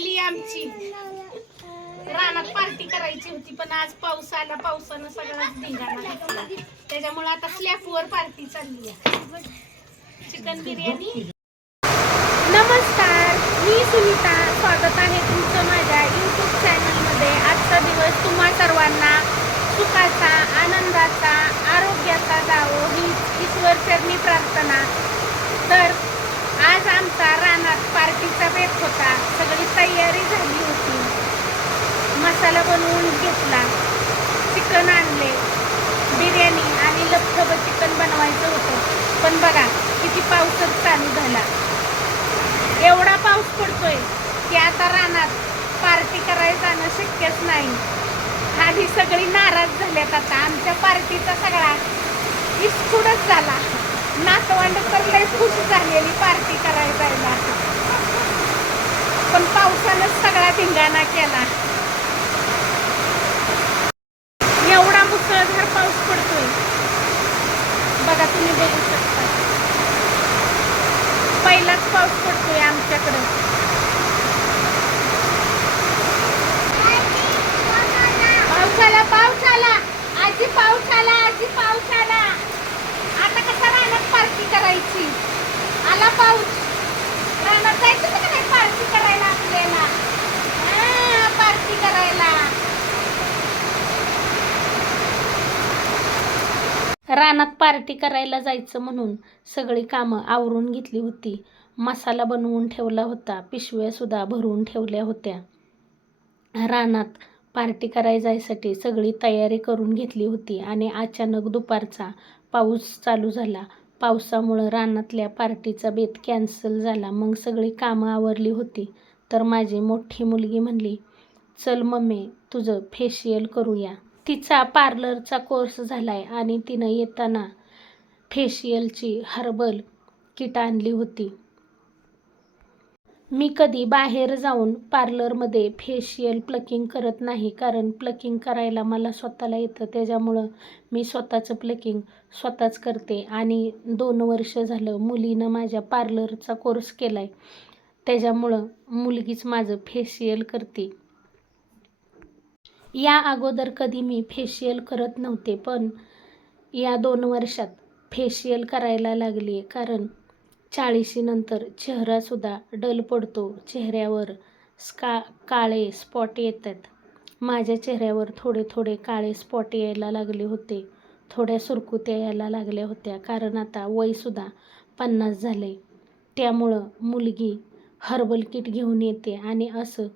चालली आमची. रानात पार्टी करायची होती पण आज पाऊस आला पावसानं सगळाच धिंगाणा घेतला. त्याच्यामुळे आता स्लॅपवर पार्टी चालली आहे. चिकन बिर्याणी. नमस्कार मी सुनीता. स्वागत आहे तुमचं माझ्या यूट्यूब चॅनलमध्ये आजचा दिवस तुम्हा सर्वांना सुखाचा आनंदाचा आरोग्याचा जावो ही ईश्वरचरणी प्रार्थना तर आज आमचा रानात पार्टीचा बेत होता सगळी तयारी झाली होती मसाला बनवून घेतला चिकन आणले बिर्याणी आणि लपथब चिकन बनवायचं होतं पण बघा किती पाऊसच चालू झाला एवढा पाऊस पडतोय की आता रानात पार्टी करायला जाणं शक्यच नाही. आणि सगळी नाराज झाल्यात आता. आमच्या पार्टीचा सगळा इस्फुडच झाला. नातवंड तर लय खुश झालेली पार्टी करायला जायला. पण पावसानं सगळा धिंगाणा केला. एवढा मुसळधार पाऊस पडतोय. बघा तुम्ही बघू शकता. पहिलाच पाऊस पडतोय आमच्याकडं पाऊस आला पाऊस आला आजी पाऊस आला आजी पाऊस आला आता कसा रानात पार्टी करायची आला पाऊस. रानात जायचं का नाही? पार्टी करायला आपल्याला. पार्टी करायला. रानात पार्टी करायला जायचं म्हणून सगळी कामं आवरून घेतली होती. मसाला बनवून ठेवला होता पिशव्यासुद्धा भरून ठेवल्या होत्या. रानात पार्टी करायला जायसाठी सगळी तयारी करून घेतली होती आणि अचानक दुपारचा पाऊस चालू झाला. पावसामुळं रानातल्या पार्टीचा बेत कॅन्सल झाला. मग सगळी कामं आवरली होती. तर माझी मोठी मुलगी म्हणली चल मम्मी तुझं फेशियल करूया. तिचा पार्लरचा कोर्स झाला आहे आणि तिनं येताना फेशियलची हर्बल किट आणली होती. मी कधी बाहेर जाऊन पार्लरमध्ये फेशियल प्लकिंग करत नाही कारण प्लकिंग करायला मला स्वतःला येतं. त्याच्यामुळं मी स्वतःचं प्लकिंग स्वतःच करते. आणि दोन वर्ष झालं मुलीनं माझ्या पार्लरचा कोर्स केला आहे त्याच्यामुळं मुलगीच माझं फेशियल करते. या अगोदर कधी मी फेशियल करत नव्हते पण या दोन वर्षात फेशियल करायला लागली आहे कारण चाळीशीनंतर चेहरासुद्धा डल पडतो चेहऱ्यावर. स्का काळे स्पॉट येतात. माझ्या चेहऱ्यावर थोडे थोडे काळे स्पॉट यायला लागले होते. थोड्या सुरकुत्या यायला लागल्या होत्या. कारण आता वयसुद्धा पन्नास झाले. त्यामुळं मुलगी हर्बल किट घेऊन येते आणि असं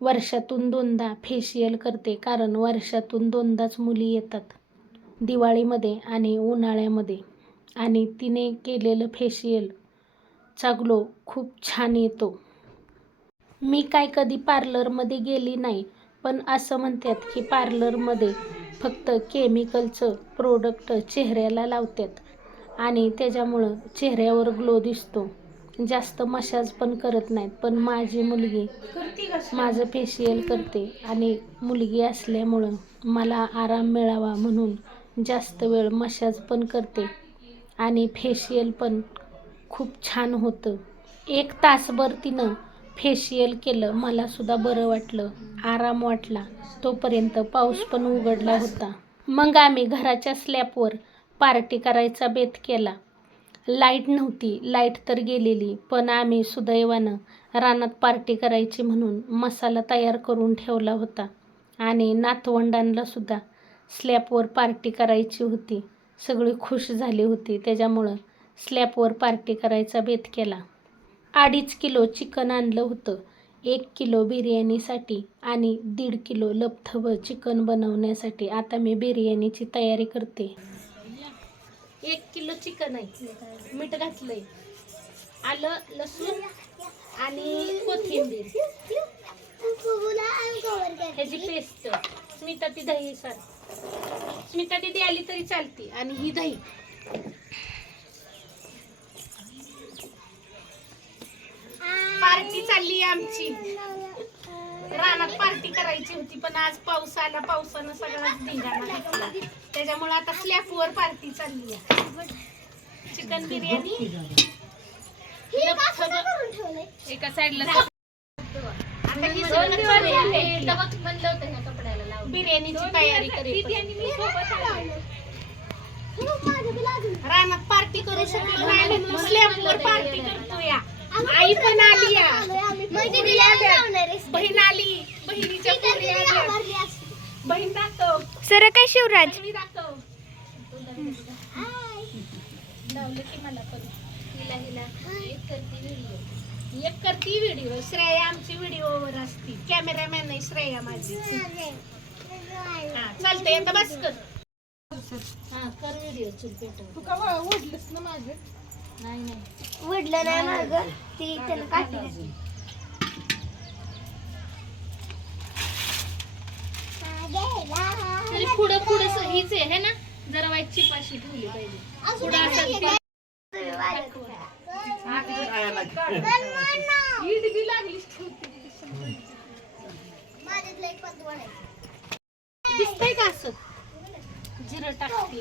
वर्षातून दोनदा फेशियल करते. कारण वर्षातून दोनदाच मुली येतात. दिवाळीमध्ये आणि उन्हाळ्यामध्ये. आणि तिने केलेलं फेशियलचा ग्लो खूप छान येतो. मी काय कधी पार्लरमध्ये गेली नाही पण असं म्हणतात की पार्लरमध्ये फक्त केमिकलचं प्रोडक्ट चेहऱ्याला लावतात आणि त्याच्यामुळं चेहऱ्यावर ग्लो दिसतो. जास्त मशाज पण करत नाहीत पण माझी मुलगी माझं फेशियल करते आणि मुलगी असल्यामुळं मला आराम मिळावा म्हणून जास्त वेळ मशाज पण करते. आणि फेशियल पण खूप छान होतं. एक तासभर तिनं फेशियल केलं मलासुद्धा बरं वाटलं आराम वाटला. तोपर्यंत पाऊस पण उघडला होता. मग आम्ही घराच्या स्लॅपवर पार्टी करायचा बेत केला. लाइट नव्हती लाइट तर गेलेली पण आम्ही सुदैवानं रानात पार्टी करायची म्हणून मसाला तयार करून ठेवला होता. आणि नातवंडांनासुद्धा स्लॅपवर पार्टी करायची होती. सगळी खुश झाली होती. त्याच्यामुळं स्लॅपवर पार्टी करायचा बेत केला. अडीच किलो चिकन आणलं होतं. एक किलो बिर्याणीसाठी आणि दीड किलो लपथब चिकन बनवण्यासाठी आता मी बिर्याणीची तयारी करते. एक किलो चिकन आहे. मीठ घातलंय. आलं लसूण आणि कोथिंबीर. ह्याची पेस्ट. स्मिता ती दही सर स्मिता दिदी आली तरी चालते. आणि ही दही. पार्टी चालली आमची. रानात पार्टी करायची होती पण आज पाऊस आला. पावसानं सगळाच धिंगाणा घातला. त्याच्यामुळे आता स्लॅपवर पार्टी चालली आहे. चिकन बिर्याणी. एका साईडला. म्हणलं होतं बिर्याणीची तयारी करेल. रानात पार्टी करू शकलो नाही स्लॅबवर पार्टी करतो या आई पण आली. या बहीण आली बहिणीच्या पोरी आल्या. बहीण दाखव. सर काय शिवराज? मी दाखव. लावलं की मला पण. हिला हिला. एक करते व्हिडिओ एक करती व्हिडिओ श्रेया आमची व्हिडिओवर असती. कॅमेरामॅन आहे श्रेया माझी. हा चालतंय आता बस कर. हा कर व्हिडिओ चल पेटव तू का ओढलंस ना माझं नाही नाही. वडलं नाही माग. ती त्यानं काढली तरी पुढं पुढं स- हीच आहे है ना? जरा वाईट चिपाशी ठेवली पाहिजे. पुढं असं ते- ईड बी लागली दिसतंय का असं. जिरं टाकते.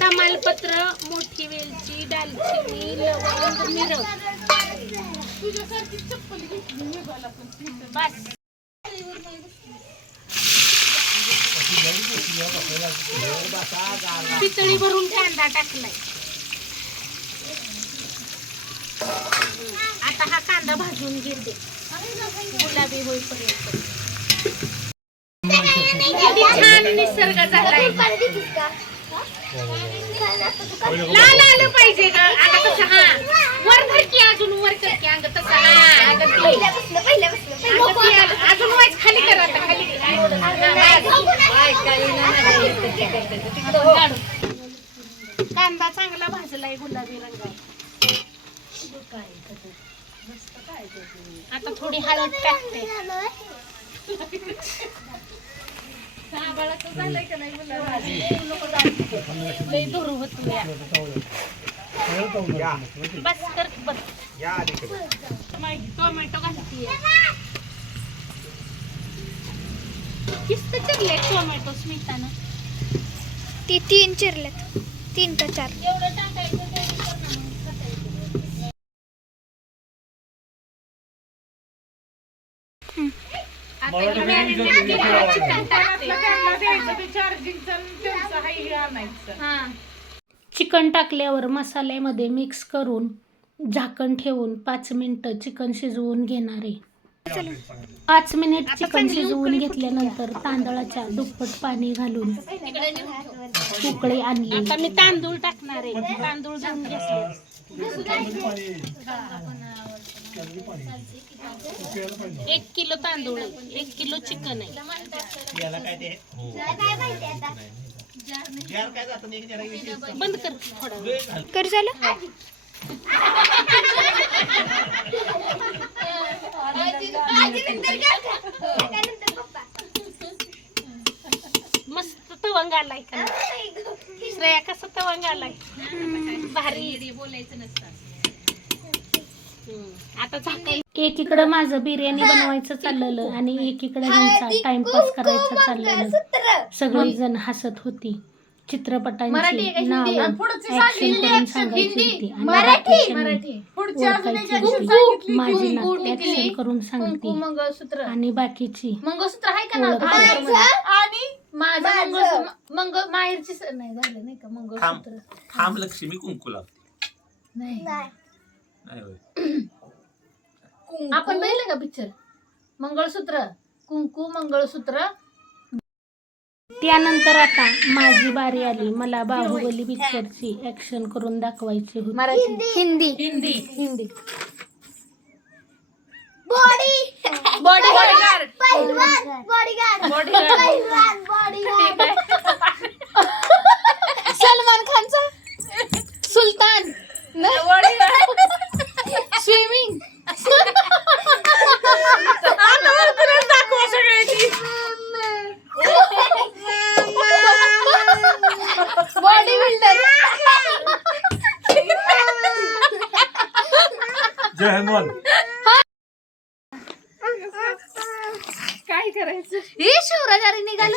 तमालपत्र मोठी वेलची दालचिनी लवंग मिरं. बस. पितळी भरून कांदा टाकलाय. आता हा कांदा भाजून घेते गुलाबी होईपर्यंत. छान निसर्ग झालाय. लाल आलं पाहिजे ग. आता कसं हा. वर अजून वर अंग तसं हा. अजून खाली कर आता खाली. कांदा चांगला भाजलाय गुलाबी रंगात. आता थोडी हळद टाकते लय धुरू होतो या. बस कर बस. टोमॅटो घालतीये. किस्त चिरले टोमॅटो स्मितानं. ती तीन चिरलेत. तीन का चार. एवढं चिकन टाकल्यावर मसाल्यामध्ये मिक्स करून झाकण ठेवून पाच मिनिटं चिकन शिजवून घेणार आहे. पाच मिनिट चिकन शिजवून घेतल्यानंतर तांदळाच्या दुप्पट पाणी घालून उकळी आणली. आता मी तांदूळ टाकणार आहे. तांदूळ घेऊन घेतले. एक किलो तांदूळ आहे, एक किलो चिकन आहे. बंद कर थोडा कर झालं? मस्त तवंग आलाय का श्रेया कसं तवंग आलाय? भारी बोलायचं नसतं. आता झाकण एकीकडे माझं बिर्याणी बनवायचं चाललेलं आणि एकीकडे ह्यांचा टाइमपास करायचा चाललेलं. सगळेजण हसत होती. चित्रपटांची नावं ऍक्शन करून सांगायची होती. आणि माझी ऍक्शन करून सांगते. मंगळसूत्र. आणि बाकीची मंगळसूत्र आहे का ना माझं? मंगळसूत्र मंग माहेरची स- नाही झालं नाही का? मंगळसूत्र. थांब लक्ष्मी कुंकू लावते. नाही. नाही होय. आपण पाहिलं का पिक्चर मंगळसूत्र. कुंकू मंगळसूत्र. त्यानंतर आता माझी बारी आली. मला बाहुबली पिक्चरची ऍक्शन करून दाखवायची होती. Marathi. Hindi. Hindi. Hindi. Body bodyguard bodyguard bodyguard Salman खानचा? सुलतान.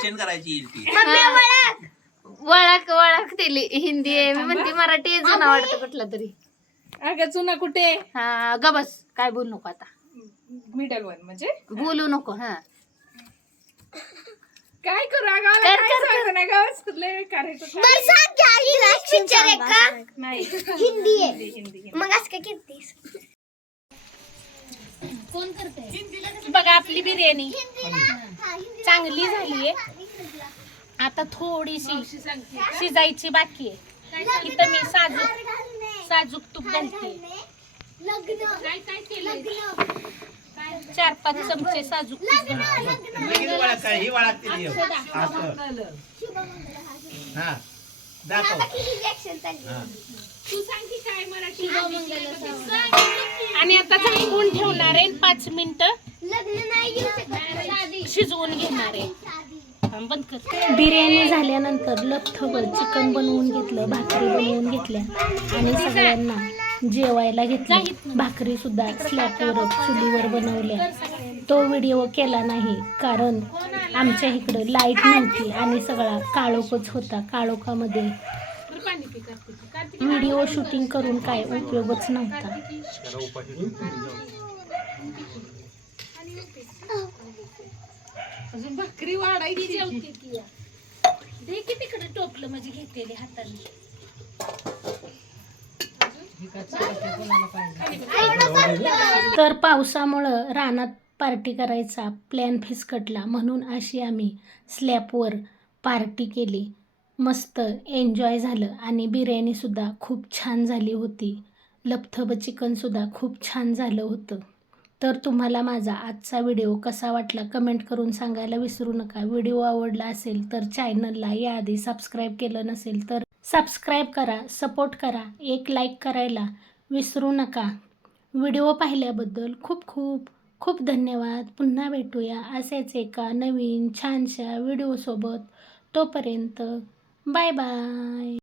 ऍक्शन करायची येईल ती. वळख. वळख ओळखते लि- हिंदी आहे मी म्हणते मराठी आहे, जुना वाटतं कुठला तरी. अगं चुना कुठे? हा गबस काय बोलू नको आता. मिडल वन म्हणजे? बोलू नको हा. काय करू अगं मला कर, काय कर, सांगू? नाही हिंदी हिंदी हिंदी मग असं काय कितीस कोण करते बघा आपली बिर्याणी. चांगली झालीये. आता थोडीशी शिजायची बाकी आहे. इथं मी साजूक साजूक तूप घालते. चार पाच चमचे साजूक. आणि आता ठेवणार आहे पाच मिनिटं शिजवून घेणार आहे. बिर्याणी झाल्यानंतर लपथबल चिकन बनवून घेतलं भाकरी बनवून घेतल्या आणि सगळ्यांना जेवायला घेतलं. भाकरी सुद्धा चुलीवर बनवल्या. तो व्हिडिओ केला नाही कारण आमच्या इकडं लाइट नव्हती आणि सगळा काळोखच होता. काळोखामध्ये व्हिडिओ शूटिंग करून काय उपयोगच नव्हता. अजून भाकरी वाढायची दे की तिकडे टोपलं म्हणजे घेतलेले हाताने. तर पावसामुळं रानात पार्टी करायचा प्लॅन फिसकटला म्हणून अशी आम्ही स्लॅपवर पार्टी केली. मस्त एन्जॉय झालं आणि बिर्याणीसुद्धा खूप छान झाली होती. लपथब चिकनसुद्धा खूप छान झालं होतं. तर तुम्हाला माझा आजचा व्हिडिओ कसा वाटला कमेंट करून सांगायला विसरू नका. व्हिडिओ आवडला असेल तर चॅनलला याआधी सबस्क्राईब केलं नसेल तर सबस्क्राईब करा सपोर्ट करा एक लाईक करायला विसरू नका. व्हिडिओ पाहिल्याबद्दल खूप खूप खूप धन्यवाद. पुन्हा भेटूया असेच एका नवीन छानशा व्हिडिओसोबत. तोपर्यंत बाय बाय.